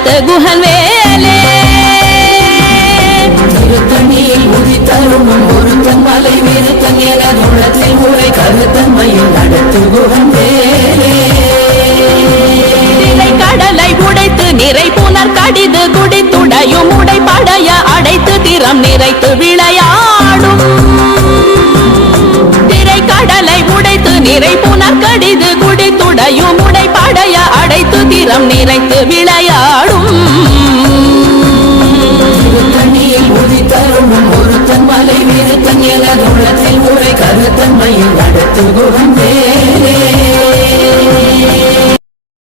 நடத்த குகன் வேலே திருத்தணியில் உதித்தரும் ஒருத்தன் மலை விருத்தன் என தோளத்தில் உரை கருத்தன்மையில் நடத்து குகன் வேலே கடலை உடைத்து நிறை புனர் கடிது குடித்துடையும் உடை படைய அடைத்து திறம் நிறைத்து விளையாடும் திரை கடலை உடைத்து நிறை புனர் கடிது குடித்துடையும் உடை படைய அடைத்து திறம் நிறைத்து விளையாடும் திருத்தணியில் உதித்தரும் ஒருத்தன் மலை விருத்தன் என தோளத்தில் உரை கருத்தன்மையில் நடத்து குகன் வேலே